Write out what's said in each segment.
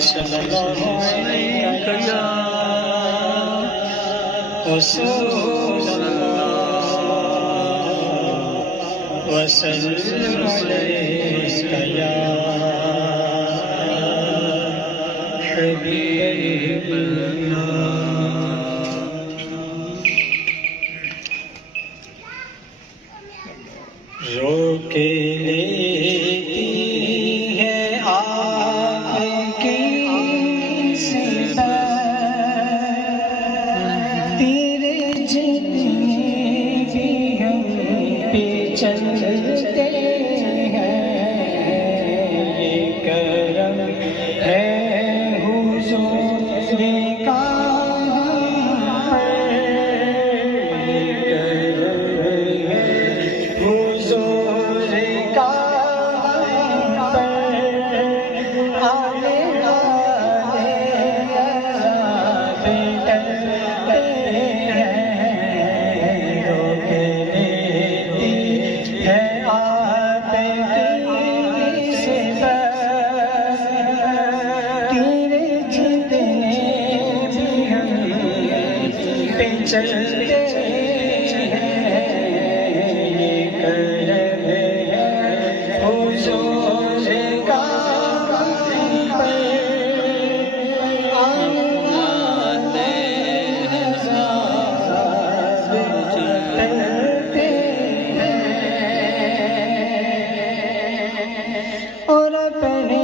صلی اللہ علیہ یا رسول اللہ وسلم علیک یا حبیب اللہ. روک لیتی ہے آپ کی صفات تیرے جتنے بھی ہم پہ چلتے ہیں. یہ کرم ہے حضور کا چلتے ہیں. یہ کرم ہے حضور کا اور اپنے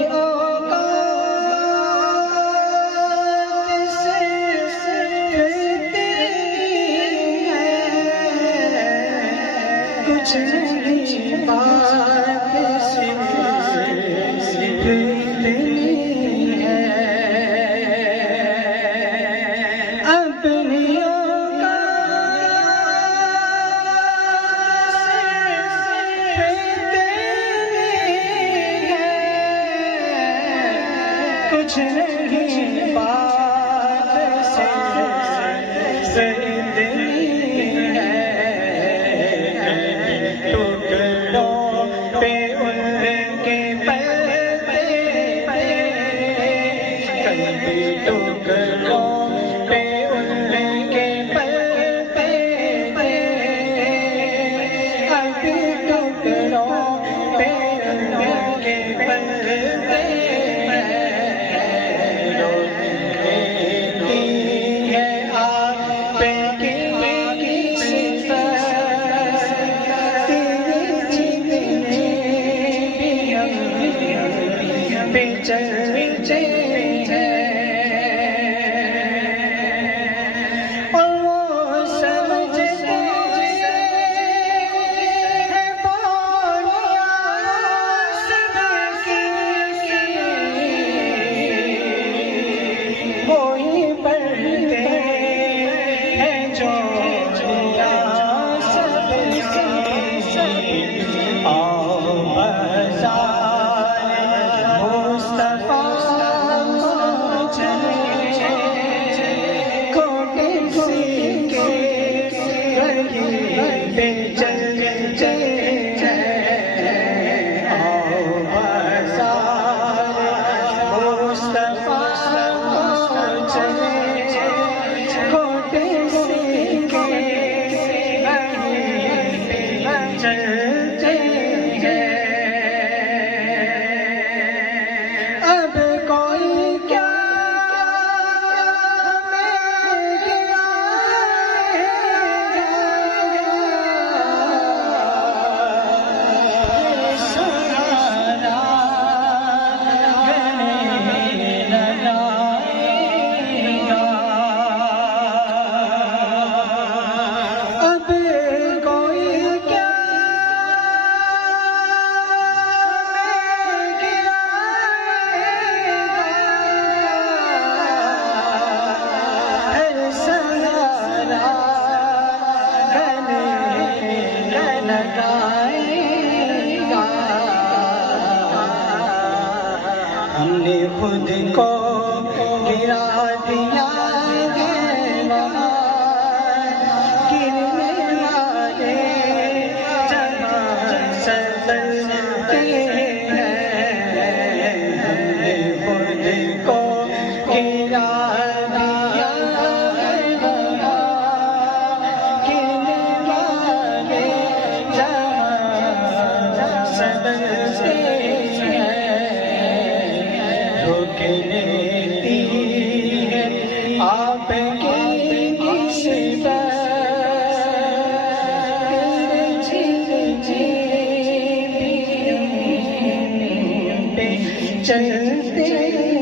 کچھ نہیں بات صرف اتنی ہے. اپنی کچھ نہیں بات صرف اتنی ہے. چلتے ہیں اور وہ سمجھتے ہیں پاڑیاں سب کی وہی پڑھتے ہیں جو سب کی. آؤ بازار ہم نے خود کو گرا دیا ہے وہاں گرنے والے جہاں سنتے ہیں. ہم نے خود کو لیتی ہے آپ کی نسبت چلتے